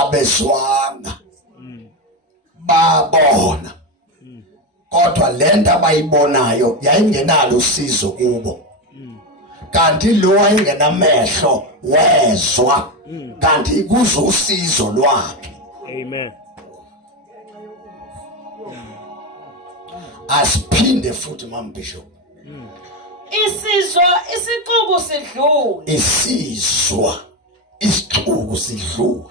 abezwanga babona kodwa lento abayibonayo yayingenalo usizo kubo kanti lo wayengenamehlo wezwa kanti kuzo usizo lwakhe. Amen. Asiphinde futhi mambishop isizwa isixuku sidlule isizwa isixuku sidlule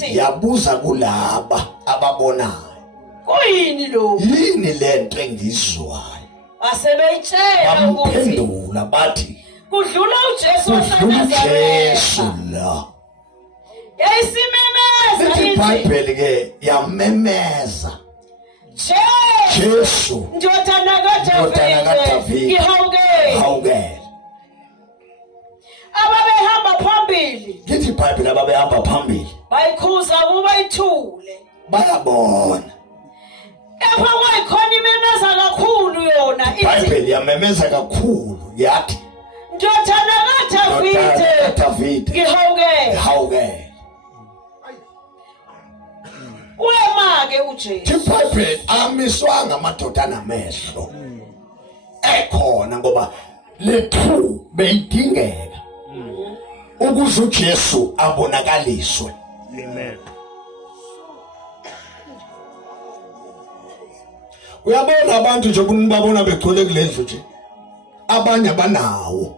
yabuza kulaba ababonayo kuyini lo yini lento engizwayo asebeyitshela ukuthi baphendula bathi kudlula uJesu waseNazaretha yayisimemeza iBhayibheli ke yamemeza Jesu ndodana kaDavide ihawukele ababehamba phambili lithi iBhayibheli ababehamba phambili bayikhuza ukuba ithule bayabona kepha kwayikhona imemeza kakhulu yona iBhayibheli yamemeza kakhulu yathi ndodana kaDavide ihawukele Wema-ke uJesu iBhayibheli amiswanga amadoda namehlo ekhona ngoba lethu beyidingeka ukuze uJesu abonakaliswe. Amen. Uyabona abantu nje kunibabona begcwele kulendlu nje abanye abanawo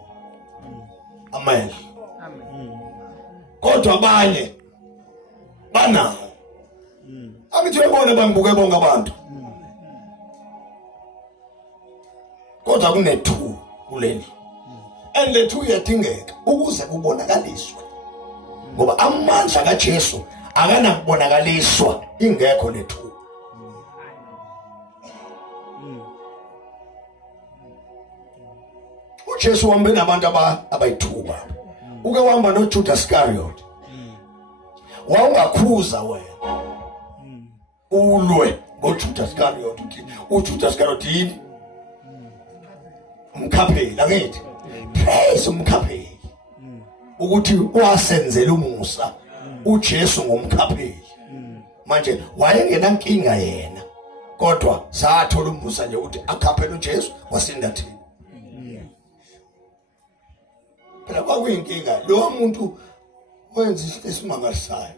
amehlo kodwa abanye banawo. Angithi uyabona bangibuke bonke abantu kodwa kunethu kuleli lethu uyadingeka ukuze kubonakaliswe ngoba amandla kaJesu akanakubonakaliswa ingekho lethu. uJesu uhambe nabantu abayithuba uke wahamba noJudas Iscariot wawungakhuza wena ulwe ngoJudas Iscariot uJudas Iscariot yini umkhapheli angithi praise umkhapheli ukuthi wasenzela umusa uJesu ngomkhapheli manje wayengenankinga yena kodwa sathola umusa nje ukuthi akhaphele uJesu wasinda thina. Phela kwakuyinkinga lo muntu wenza isimangalisayo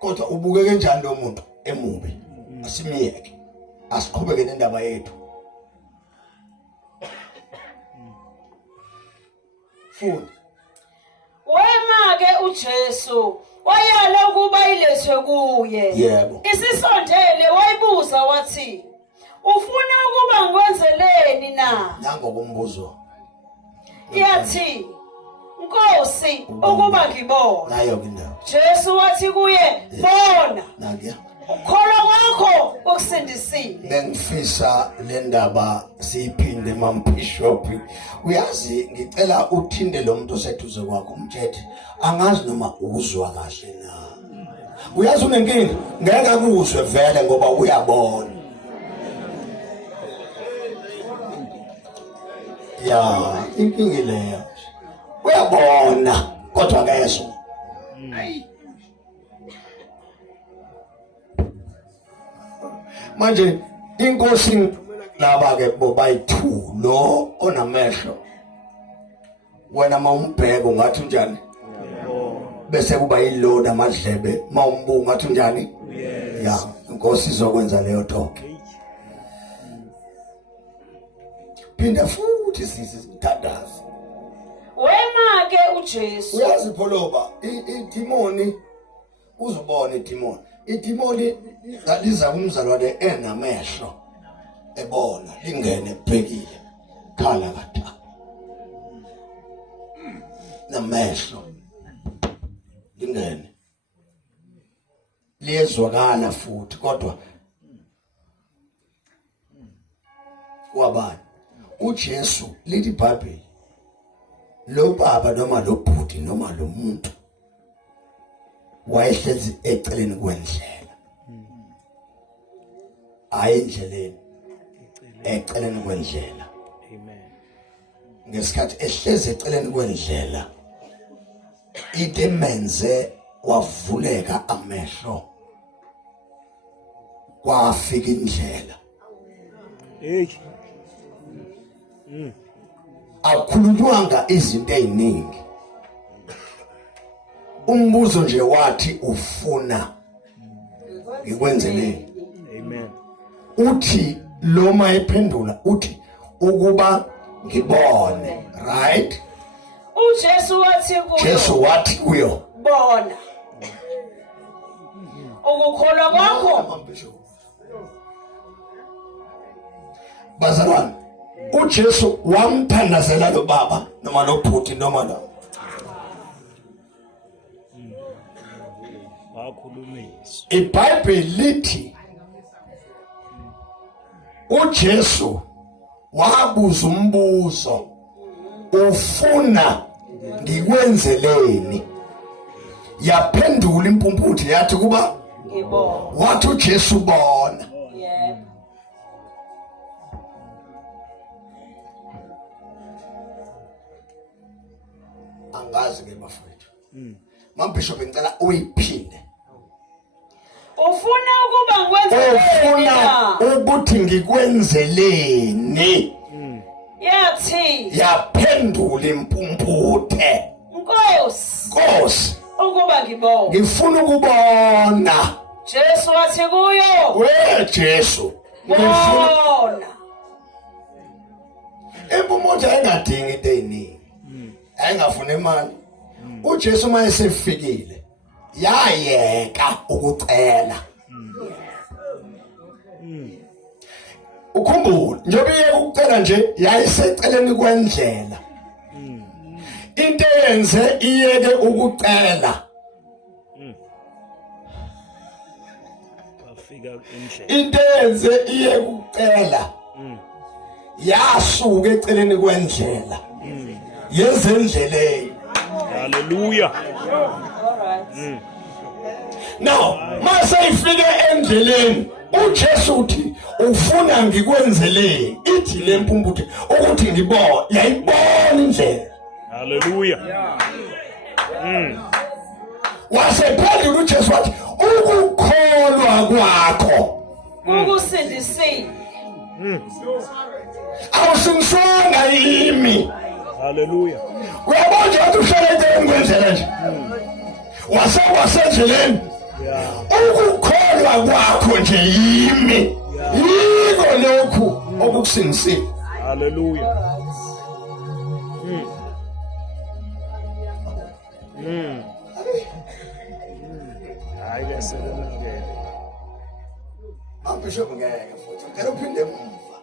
kodwa ubukeke kanjani lo muntu emubi asimiyeke asiqhubeke nendaba yethu futhi. Wema-ke uJesu wayala ukuba ilethwe kuye. Yebo. Isisondele wayibuza wathi ufuna ukuba ngikwenzeleni na? Nangokumbuzo yathi Nkosi ukuba ngibona. nayo kindawo Jesu wathi kuye bona nakuya ukholwa kwakho ukusindisile. bengifisa le ndaba siyiphinde mampishop. Uyazi ngicela uthinde lo muntu oseduze kwakho umthethe angazi noma uzwa kahle na. Uyazi unenkinga ngeke akuzwe vele ngoba uyabona. Ya inkinga leyo uyabona kodwa akezwa. Manje inkosi laba ke bobayithu lo onamehlo wena mawumbheka ungathi unjani bese kuba yilo namadlebe mawumbuka ngathi unjani ya inkosi izokwenza leyo tonke. Phinda futhi sisithandaza. Wema-ke uJesu Uyazi pholoba idimoni uzubona idimoni laliza kumzalwane enamehlo ebona lingene ebhekile khala kata namehlo lingene liyezwakala futhi kodwa wabani uJesu lithi iBhayibheli lo baba noma lo bhuti noma lo muntu wayehlezi eceleni kwendlela hayi endleleni eceleni kwendlela. Amen. Ngesikhathi ehlezi eceleni kwendlela into emenze wavuleka amehlo kwafika indlela. Akhulunywanga izinto eziningi. Umbuzo nje wathi ufuna ngikwenzeleni. Amen. Uthi loma ephendula uthi ukuba ngibone, right? uJesu wathi kuyo, Jesu wathi kuyo, bona ukukholwa kwakho. bazalwane, uJesu wamthandazela lo baba noma lo bhuti noma lo. Wakhulumisa. iBhayibheli lithi uJesu wabuza umbuzo, ufuna ngikwenzeleni? Yaphendula impumputhi yathi kuba Ngibone. wathi uJesu bona. Yeah. Angazi ke bafowethu. Mabishop ngicela uyiphinde. Ufuna ukuba ngikwenzeleni Ufuna na? ukuthi ngikwenzeleni? Yathi, Yaphendula impumputhe, Nkosi, Nkosi, ukuba ngibone. ngifuna ukubona. Jesu wathi kuyo, We Jesu, ngifuna. bona. Impumuthe engadingi into eziningi. Ayingafuna imali. uJesu mayesefikile yayeka ukucela. Ukhumbule njengoba iyeke ukucela nje yayiseceleni kwendlela. Into eyenze iyeke ukucela. Wafika endlela. Into eyenze iyeke ukucela. Yasuka eceleni kwendlela. Yenze endleleni. Hallelujah. All right. Now, mase ifike endleleni, uJesu uthi ufuna ngikwenzeleni? Ithi le mpumputhi ukuthi ngibone, yayibona indlela. Hallelujah. Wasephendula uJesu wathi ukukholwa kwakho Ukusindisile. awusingiswanga yimi. Hallelujah. Uyabona nje wathi uhlele eceleni kwendlela nje. Wasendleleni. Ukukholwa kwakho nje yimi. Yiko lokhu okukusindisile. Hallelujah. Hayi lesebenza. Bishop ngeke futhi ngicela uphinde emuva.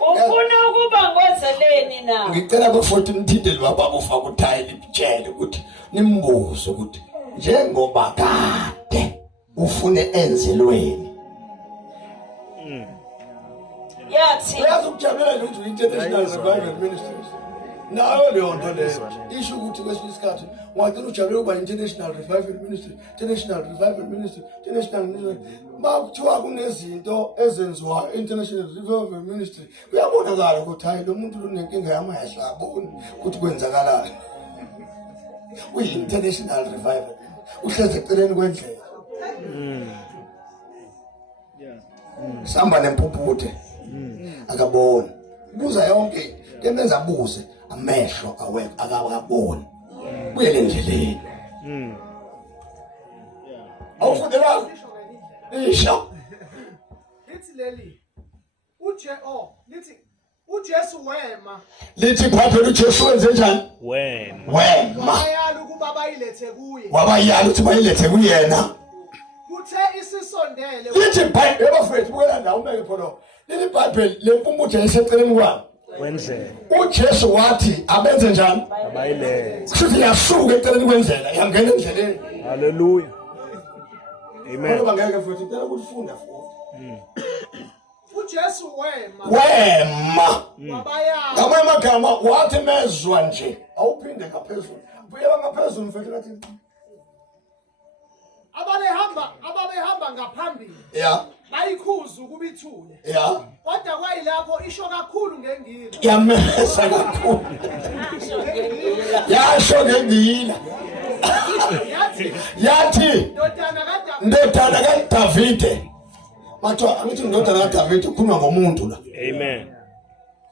Ufuna ukuba ngikwenzeleni na? Ngicela bafuthi nithindele baba ufaka uthayile litshele ukuthi nimbuze ukuthi njengoba kade ufune enzelweni. Yathi, Uyazi ukujabulela ukuthi International Revival Ministries. Nayo leyo nto leyo. Isho ukuthi kwesinye isikhathi ungacela ujabulela ukuba International Revival Ministry, International Revival Ministry, International Ministry. Makuthiwa kunezinto ezenziwa International Revival Ministry. Kuyabonakala ukuthi hayi lo muntu unenkinga yamehlo aboni ukuthi kwenzakalani. Uyi-International Revival. Uhleze eceleni kwendlela. Samba nempumputhe. Akaboni. Buza yonke kemenza buze amehlo awekho akaboni. Buyele endleleni. Awufundela isha. Lithi leli lithi uJesu wema Lithi iBhayibheli uJesu wenze njani? Wema. Wema. bayala ukuba bayilethe kuye Wabayala ukuthi bayilethe kuyena. kuthe isisondele Lithi iBhayibheli bafethu bukela ndawo ubeke phono. Lithi iBhayibheli lempumputhe eseceleni kwami. Wendlela. uJesu wathi abenze njani? Abayilethe. Sithi yasuka eceleni kwendlela yangena endleleni. Hallelujah. Amen. Ngoba ngeke futhi ngicela ukufunda futhi. uJesu wema Wema. wabayala Ngamanye amagama wathi mezwa nje awuphinde ngaphezulu. Buyela ngaphezulu mfethu lathi. ababehamba ngaphambili Yeah. bayikhuza ukuba ithule Yeah. kodwa kwayilapho isho kakhulu ngengilo Yamesa kakhulu. Yasho ngengila. yathi yathi ndodana kaDavide mathiwa angithi ndodana kaDavide ukhuluma ngomuntu la Amen.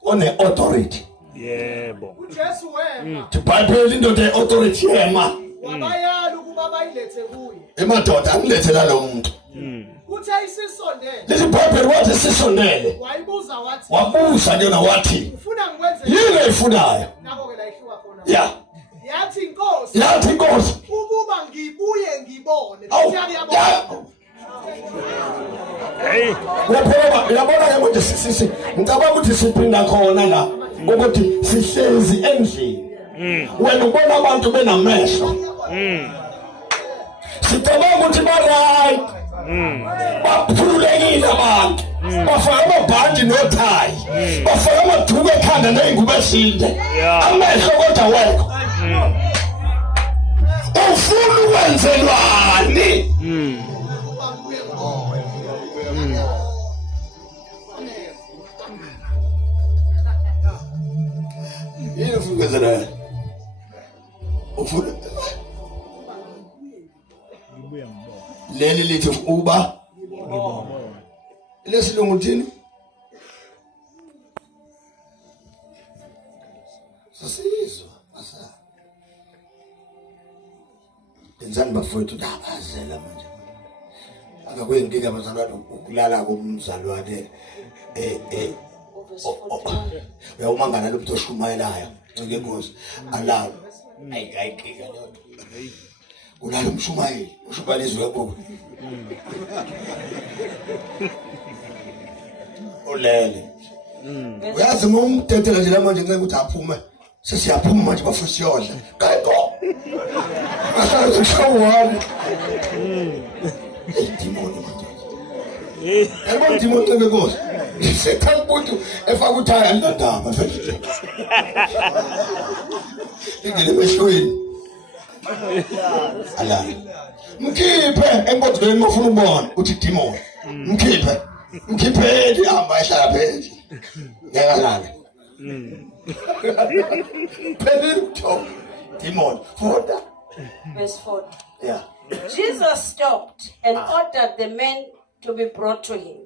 one authority Yebo. uJesu wema iBhayibheli indoda e-authority yema wabayala ukuba bayilethe kuye. emadoda angilethela lo muntu Kuthe isisondele leli Bhayibheli wathi sisondele wayibuza wathi wabuza yona wathi ufuna ngikwenze yini eyifunayo nako ke la ihluka khona. ya Yathi inkosi yathi inkosi ukuba ngibuye ngibone. awu Kuthi akuyabona. Hey. uyabona ke manje sisi ngicabanga ukuthi siphinda khona la ukuthi sihlezi endlini wena ubona abantu benamehlo sicabanga ukuthi ba-right baphululekile abantu bafaka amabhandi nothayi bafaka amaduku ekhanda ney'ngubo ezinde amehlo kodwa wekho ufuna ukwenzelwani yini ufuna ukwenzelwani ufuna leli lithi uba lesilungu thini sasizwa asa benzani bafowethu ndabazela manje akakuyinkinga abazalwane ukulala komzalwane uyawumangana lo muntu oshumayelayo ncike inkosi alala ayikayinkinga leyo kulala umshumayeli ushumayelizwe kagogo olele uyazi ngomdedela nje lamanje ngeke ukuthi aphume sesiyaphuma manje bafuna siyodla kayiko ahlala zishawani idimoni manje yabo idimoni ncike inkosi sekhanga umuntu efaka uthaya ndandaba mfethu ingene emehlweni ala mkhiphe enkondlweni mafuna ubona uthi demon mkhipheli hamba ehlala phezu yakalala pheli utho demon foda Verse 4. yeah Jesus stopped and ordered the men to be brought to him.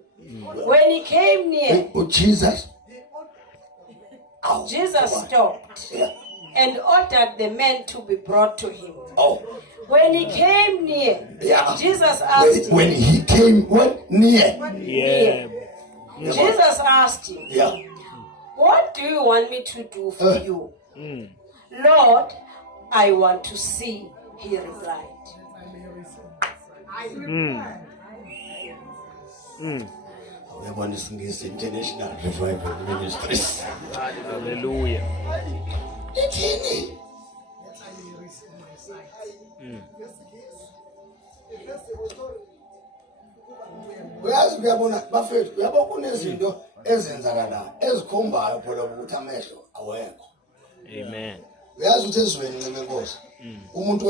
When he came near, Jesus stopped yeah and ordered the men to be brought to him. oh When he came near, yeah Jesus asked him. when he came near Yeah. Jesus asked him, yeah "What do you want me to do for you?" "Lord, I want to see," he replied. uyabona isingisi International Revival Ministries Hallelujah. ithini uyazi uyabona bafethu uyabona kunezinto ezenzakalayo ezikhombayo phela ukuthi amehlo awekho Amen. uyazi ukuthi ezweni nceme inkosi umuntu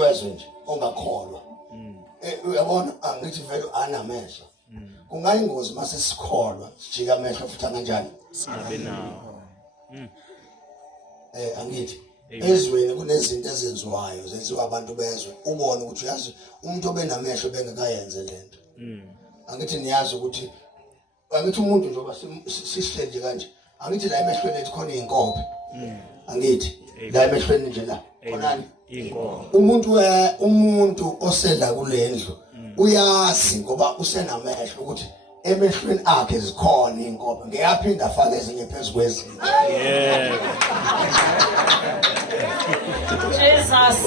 wezwe nje ongakholwa uyabona angithi vele anamehlo kungayingozi mase sikholwa sijika amehlo futhi kanjani Singabe nawo. angithi ezweni kunezinto ezenziwayo zenziwa abantu bezwe ubone ukuthi uyazi umuntu obenamehlo bengekayenze lento angithi niyazi ukuthi angithi umuntu njengoba sisihleli kanje angithi la emehlweni ethu khona izinkobe angithi la emehlweni nje la khonani inkobe umuntu osela kulendlu uyazi ngoba usenamehlo ukuthi emehlweni akhe zikhona izinkobe ngiyaphinda afake ezinye phezulu kwezinye Yeah. Jesus.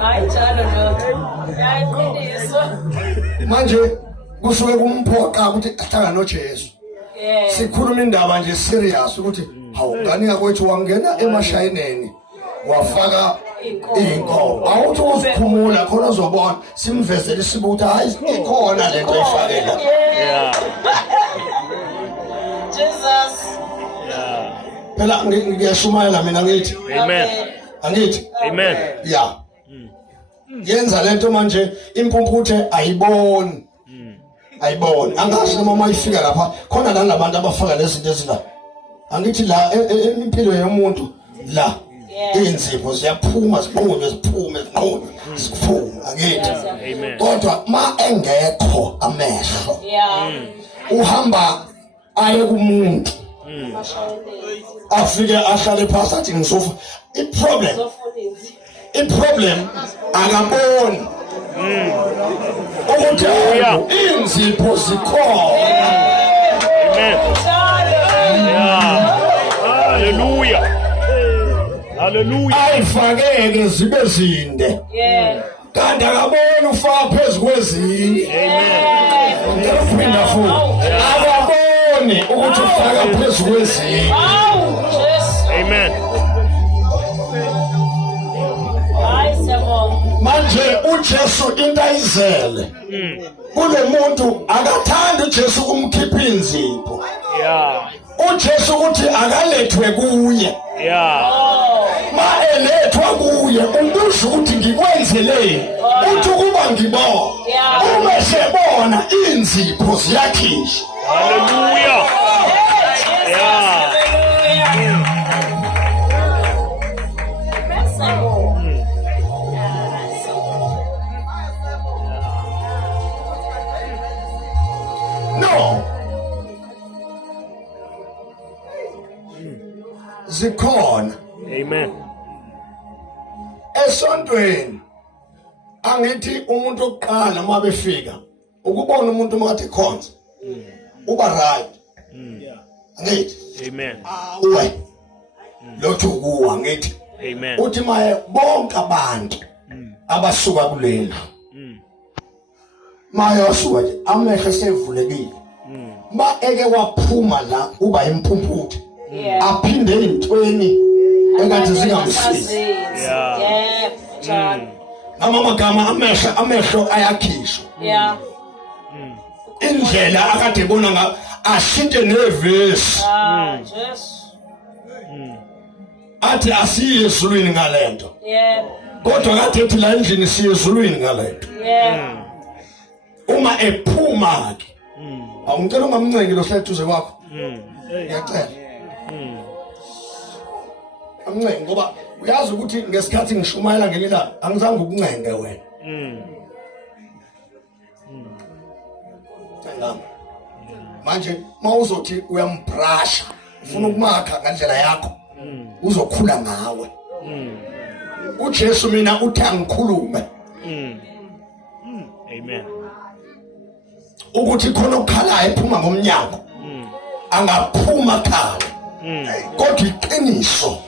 Hayi njalo nje. Yayiqiniso. manje kusuke kumphoqa ukuthi ahlangane noJesu Yeah. sikhuluma indaba nje serious ukuthi hawu ngani yakwethu wangena emashayineni wafaka inkomo awuthi uzikhumula khona uzobona simvezele sibe ukuthi hayi ikhona lento ayifakela Yeah. Jesus. Yeah. phela ngiyashumayela mina ngithi Amen. angithi Amen. ya yenza lento manje impumputhe ayiboni angazi noma mayifika lapha khona lana abantu abafaka lezinto ezila angithi la impilo yomuntu la Inzipho ziyaphuma ziqhunywe ziphume ziqhunywe ziphume akithi. Amen. Kodwa ma engekho amehlo uhamba aye kumuntu afike ahlale phansi athi ngizofa. I-problem akaboni ukuthi inzipho zikhona. Amen. Hallelujah. Hallelujah. Ayifakeke zibe zinde. Kanti akaboni ufaka phezu kwezinye. Ngiyaphinda futhi. Akaboni ukuthi ufaka phezu kwezinye. Amen. Manje uJesu into ayizele kulo muntu akathanda uJesu kumkhipha inzipho. uJesu ukuthi akalethwe kuye. Ma elethwa kuye umbuzo ukuthi ngikwenzeleni uthi kuba ngibona uma sebona inzipho ziyakhishwa. Hallelujah. No. Zikhona. Amen. Esontweni angithi umuntu oqala uma befika ukubona umuntu mathi khonza uba right. Angithi. Amen. Uwe lothu kuwa ngithi. Amen. Uthi maye bonke abantu abasuka kulela maye asuka nje amehlo sevulekile ma eke waphuma la uba impumputhi aphinde ezintweni engathi zingamsizi. Amagama amehlo ayakhishwa. Indlela akade ebona ngayo ashinte nevesi athi asiye ezulwini ngalento. Kodwa kade ethi la endlini siye ezulwini ngalento. Uma ephuma ke awungicela ungamncenge lo hlala eduze kwakho. Ngiyacela. Amncenge ngoba uyazi ukuthi ngesikhathi ngishumayela ngelila angizange ukuncenge wena. Manje mawuzothi uyambrasha ufuna ukumakha ngandlela yakho uzokhula ngawe. uJesu mina uthi angikhulume. Amen. Ukuthi khona ukukhala ephuma ngomnyango angaphuma khala kodwa iqiniso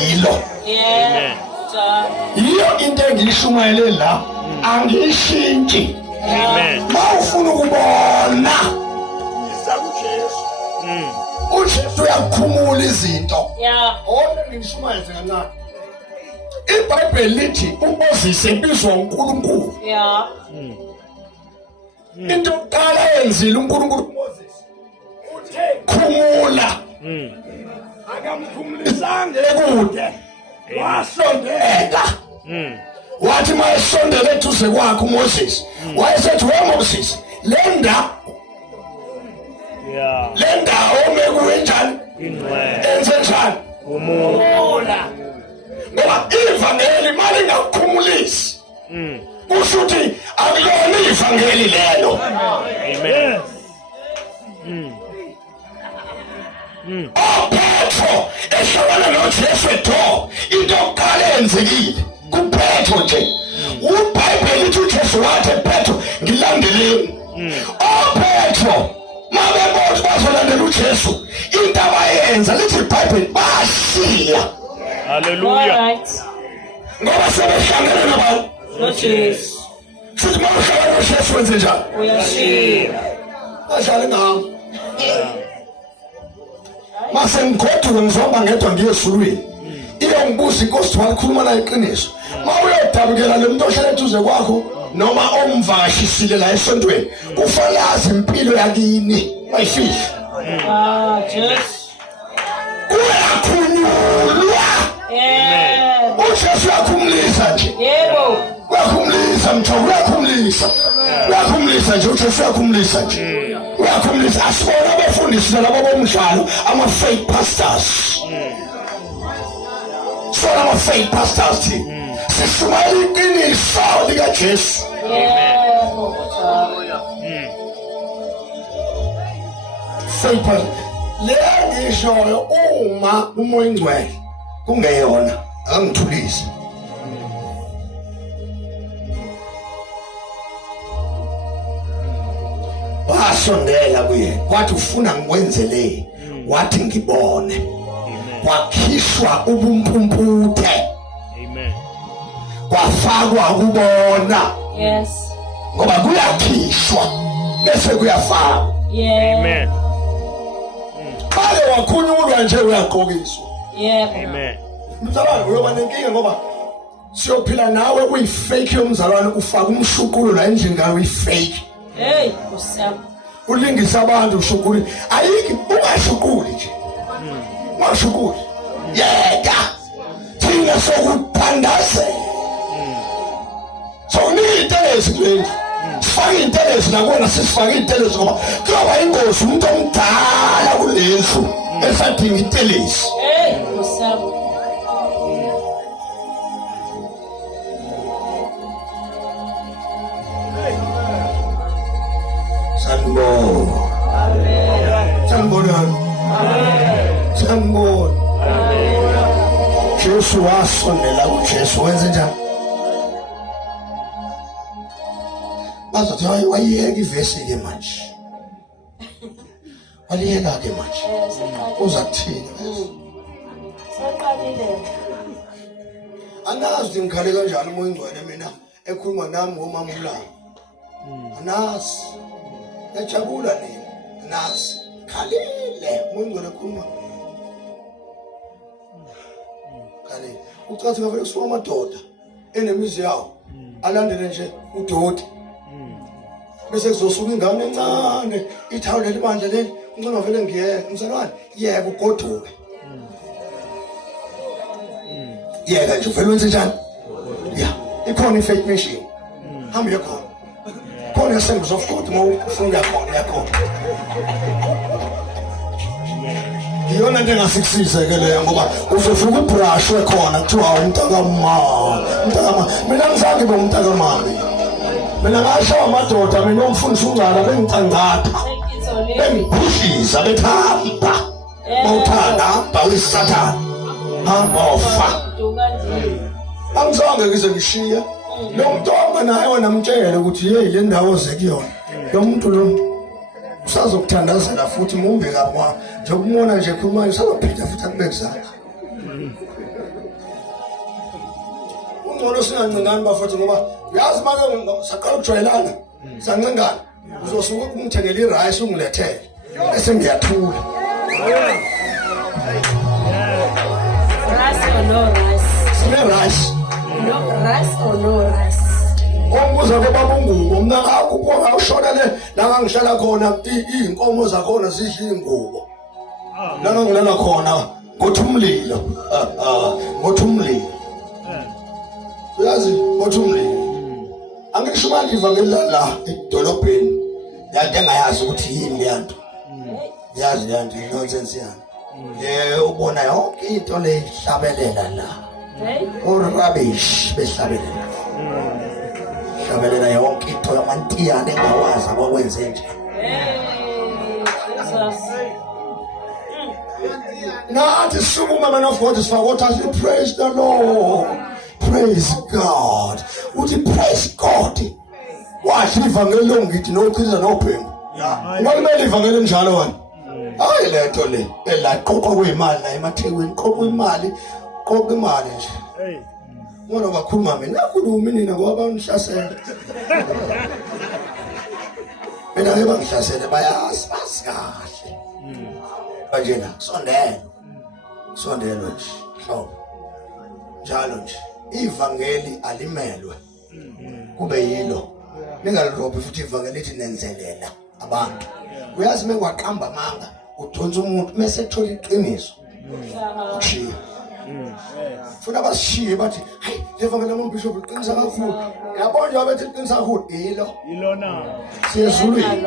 yilo. Amen. Iyo into engiyishumayele la angishintshi. Amen. Mawufuna ukubona isakuJesu uJesu uyakhumula izinto. Ona ngishumayeze kancane. iBhayibheli lithi uMoses ebizwa uNkulunkulu. Into yokuqala yenzile uNkulunkulu uMoses uthe khumula. Akamkhumulisanga ekude wasondela. Wathi mayesondela eduze kwakhe uMoses wayesethi weMoses le ndawo mekuwenjani enze njani umula. Ngoba ivangeli mali ngakukhumulisi kusho ukuthi akulona ivangeli lelo. Amen. Petro ehlabana noJesu edo into yokuqala enzekile kuPetro nje. uBhayibheli lithi uJesu wathi Petro ngilandeleni. Petro mabebona bazolandela uJesu into abayenza lithi iBhayibheli bashiya. Hallelujah. Ngoba sebehlangene nabantu noJesu futhi mawuhlala noJesu wenze njani? uyashiya. Ahlale ngawo. Mase ngigoduke ngizoba ngedwa ngiye esulwini. Ile ngibuza inkosi walikhuluma la iqiniso. Mawuyodabukela lo muntu ohlala eduze kwakho noma omvashisile la esontweni kufanele azi impilo yakini bayifihla. Jesu. Uyakhululwa. uJesu uyakhumulisa nje. Yebo. Uyakhumulisa mthombo uyakhumulisa. Uyakhumulisa nje uJesu uyakhumulisa nje. Uyakhumulisa asibona abafundisi labo bomdlalo ama fake pastors. sona ama-faith pastors thi sishumayela iqiniso likaJesu. Faith pastor le ngishoyo uma umoya ingcwele kungeyona angithulise. Wasondela kuye wathi ufuna ngikwenzele wathi ngibone kwakhishwa ubumpumputhe Amen. kwafakwa ukubona Yes. ngoba kuyakhishwa bese kuyafakwa. Amen. Bale wakhunyulwa nje uyaqokiswa. Amen. Mzalwane uyoba nenkinga ngoba siyophila nawe uyifake yomzalwane ufaka umshukulo la endlini ngayo uyifake. Hey, Kusam. Ulingisa abantu ushukuli ayiki ungashukuli nje ungashukuli yeka thina sokuphandazela so niyitelezi kulendlu sifake intelezi nakona sisifake intelezi ngoba kuyoba ingozi umuntu omdala kulendlu esadinga intelezi. Hey, Kusam. Sanibona. Sanibonani. Sanibona. Jesu wasondela kuJesu wenze njani? Bazothi hayi wayiyeka ivesi ke manje. Waliyeka ke manje. Uza kuthini? Saqalile. Angazi ngikhale kanjani umoya ingcwele mina ekhuluma nami ngomamulana. Anasi. Yajabula nini? Anasi. Khalile umoya ingcwele ekhuluma. Khalile. Ucathi ngavele kusuka amadoda enemizi yawo alandele nje udoti. Bese kuzosuka ingane encane ithawule libandla leli ngicela vele ngiyeke mzalwane yeke ugoduke. Yeka nje vele wenze njani? Yeah, ikhona i-faith mission. Hamba uye khona. Khona Assemblies of God uma ufuna khona yakhona. Iyona into engasikusise ke leyo ngoba uzofika ubrushwe khona kuthiwa umntakama. Mina ngizange ngibe umntakamami. Mina ngasho amadoda mina umfundisi ungcala bengicangata. Bengiphushisa bethamba. Mawuthanda hamba uyisathana. Hamba ofa. Angizange ngize ngishiya. Lo muntu naye wena mtshele ukuthi hey le ndawo zekuyona. Lo muntu lo usazokuthandazela futhi mumbe kapwa nje ukumona nje khuluma usazophinda futhi akubeke izandla. Ungcono singancingani bafethu ngoba uyazi manje saqala ukujwayelana sancingana uzosuka umthengele irice ungilethele bese ngiyathula. Rice or no rice? Sine rice. No rice or no rice? Ombuza kwababa ungubo mina akuphoka ushonele la ngangihlala khona inkomo zakhona zidla ingubo. La ngilala khona ngothi umlilo. Ngothi umlilo. Uyazi ngothi umlilo. Angisho manje ivangeli la edolobheni. Yade ngayazi ukuthi yini leyanto. Yazi leyanto nonsense yani. Ubona yonke into le ihlabelela la. Rubbish behlabelela. Hlabelela yonke into yamantiyane engawazi abakwenze nje. Nathi sukuma man of God sifaka ukuthi praise the Lord. Praise God. Uthi praise God. Wathi ivangeli longithi nochiza nophengu. Ngokumele ivangeli njalo wena. Hayi lento le elaqoqwa kwemali la emathekwini qoqwa imali nje. Hey. Ngoba bakhuluma mina nakhuluma nina ngoba banihlasela. Mina ke bangihlasela bayazi kahle. Manje na sondelo nje hlobo. Njalo nje ivangeli alimelwe. Kube yilo. Ningalirobhi futhi ivangeli lithi nenzelela abantu. Uyazi mengwaqamba manga udonsa umuntu mase ethola iqiniso. Ukushiya. Funa bashiye bathi hayi levangeli lamombishop liqinisa kakhulu. Yabona nje abethi liqinisa kakhulu ilo na. Siyezulwini.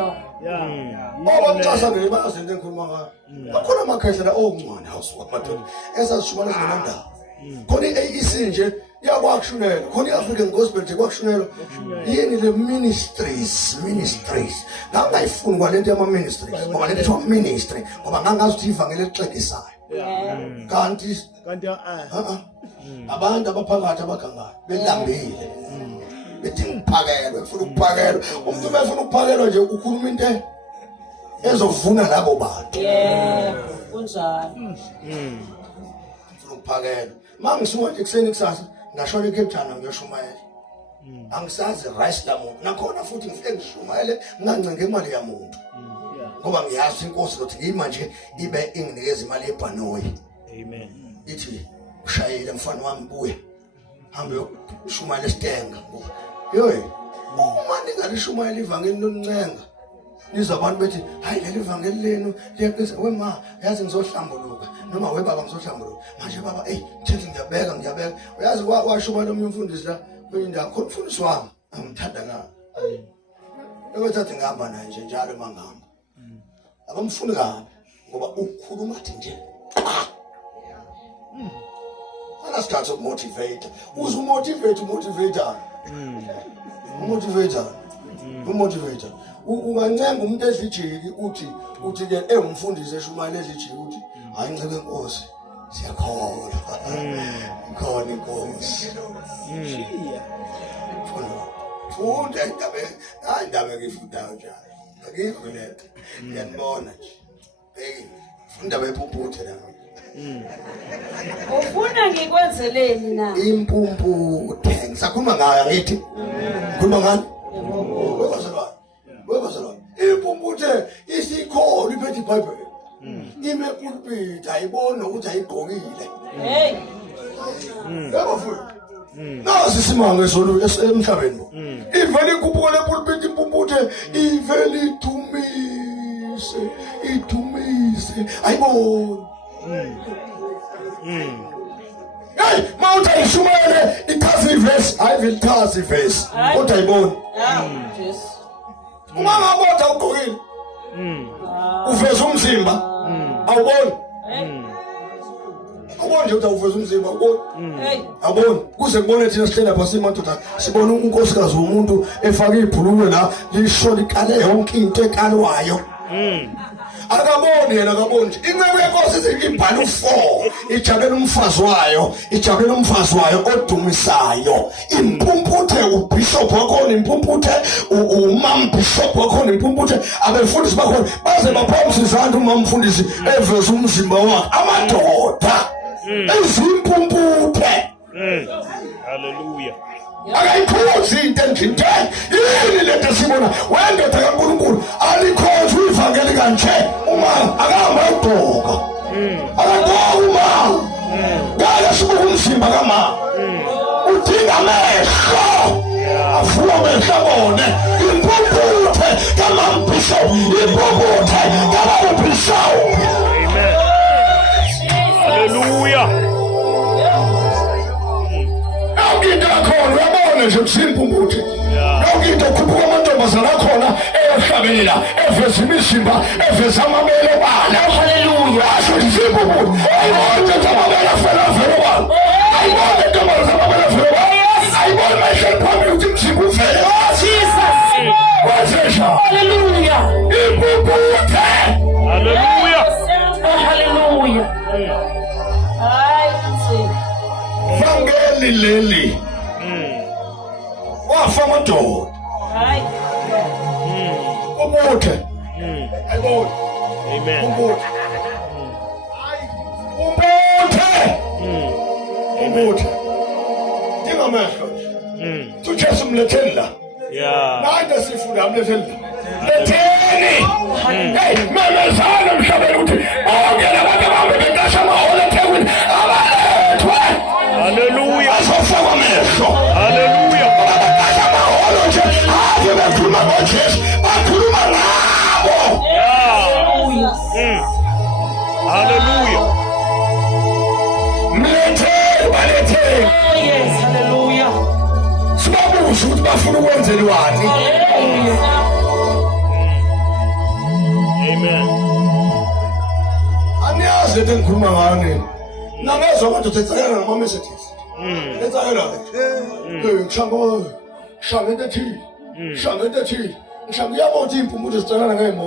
Oba mtasa ngeke bayazi into engikhuluma ngayo. Bakhona amakhehla la ongcwane house wamadoda. Esasishumana singenandaba. khona isinje yakwakushunela khona i-African gospel nje kwakushunela yini le ministries ngangayifuni kwalento yama-ministries ngoba lento ethiwa ministry ngoba ngangazi ukuthi ivangeli elixegisayo kanti abantu abaphakathi abagangayo belambile bethi ngiphakelwe ngifuna ukuphakelwa umuntu befuna ukuphakelwa nje ukhuluma into ezovuna labo bantu kunjalo ngifuna ukuphakelwa mangisuka nje kuseni kusasa ngashona eCape Town ngiyoshumayela angisazi rice lamuntu nakhona futhi ngifike ngishumayele ngancenga imali yamuntu ngoba ngiyazi inkosi ukuthi ngimanje ibe inginikeza imali yebhanoyi ithi ushayile mfana wami buya hambe uyoshumayela esitenga yoyi uma ninganishumayela ivangeli loncenga nizabantu bethi hayi leli vangeli lenu liyaqisa wema yazi ngizohlambuluka noma webaba ngizohlambuluka manje baba ngithi ngiyabeka uyazi washumayela omunye umfundisi la kuyindawo khona umfundisi wami angimthanda ngani ekuthathe ngihamba naye nje njalo mangihamba abamfuni kabi ngoba ukhuluma athi nje anasikhathi sokumotivate uzumotivate umotivator ungancenga umuntu edlijiki uthi ke engumfundisi eshumayela edlijiki uthi hayi ncebe inkosi siyakholwa khona inkosi funda indaba ngifundayo njalo ngivule ngiyanibona nje funda bephuputhe la ufuna ngikwenzeleni na impumputhe ngisakhuluma ngayo ngithi ngikhuluma ngani webazalwane impumputhe isikhona iphethe iBhayibheli ime pulpit ayibona ukuthi ayigqokile yabafuna nasi simanga esolu emhlabeni ivele ikhuphuka lepulpit impumputhe ivele ithumise ayibona hey mawuthi ayishumayele ichaza ivesi ayivele ichaza ivesi kodwa ayibona uma ngabotha ugqokile uveza umzimba awuboni awuboni ukuthi uveza umzimba awuboni kuze kubone thina sihlenda phasi madoda sibona unkosikazi womuntu efaka ibhulukwe la lisho likale yonke into ekalwayo akaboni yena akaboni inceku yenkosi izibhala u4 ijabulela umfazi wayo odumisayo impumputhe ubishop wakhona impumputhe umam bishop wakhona impumputhe abefundisi bakhona baze baphamisa izandla umamfundisi eveza umzimba wakhe amadoda ezimpumputhe hallelujah akayikhozi into enjinte yini lento sibona wendoda kaNkulunkulu alikhozi ivangeli kanje uma akahamba egqoka akagqoka uma ngeke sibuke umzimba kama udinga amehlo avuka amehlo abone impumputhe kamambisho impumputhe kamambisho amen hallelujah uyabona nje kusimpumputhe yonke into khuphuka amantombazana akhona eyohlabela eveza imizimba eveza amabele bala haleluya asho isimpuputhe ayibona ukuthi amabele afela bala ayibona intombazana amabele afela bala ayibona mayishela phambili ukuthi imizimba uvele Jesus wazesha haleluya impumputhe haleluya haleluya hayi vangeli leli wafa amadoda hayi umuthe ayibona amen umuthe umuthe dingamehlo tuchese umletheni la nande sifunda umletheni letheni hey memezana mhlabeni ukuthi ongena abantu abahambe beqasha amaholo eThekwini abalethwe haleluya asofaka amehlo haleluya abaqasha amaholo nje ave bekhuluma ngoJesu bakhuluma ngabo haleluya mletheni baletheni yes haleluya sibabuza ukuthi bafuna ukwenzelwani amen aniyazi lento engikhuluma ngayo Nangezwa abantu thetsalela ngama messages. Thetsalela ke. Ngishamba into ethile. Ngishamba into ethile. Ngishamba uyabona ukuthi impumuzo zitsalana ngemo.